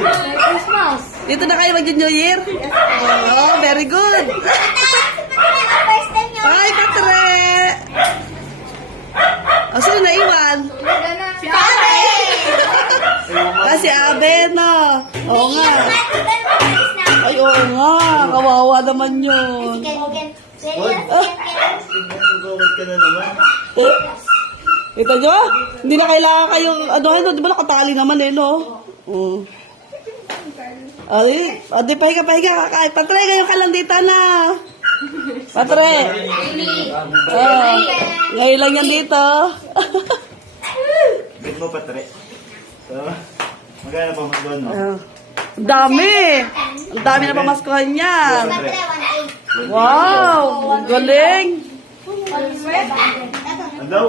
Justin. Christmas. Dito na kayo mag-New Year? Oh, very good. First time niyo. Hi, Patre! O, sino naiwan? Si Ate! Ah, si Abe, no? Oo nga. Ay, oo nga. Kawawa naman yun. Magugod ka na naman. Ito nyo? Hindi na kailangan kayong, di ba nakatali naman eh, no? Adi, pahiga, kakain. Patre, ngayon ka lang dito na. Patre. Ngayon lang yan dito. Bit mo, Patre. Magkano pa mas doon mo? Ang dami. Ang dami na pamaskuhan yan. Wow, galing. Ano daw?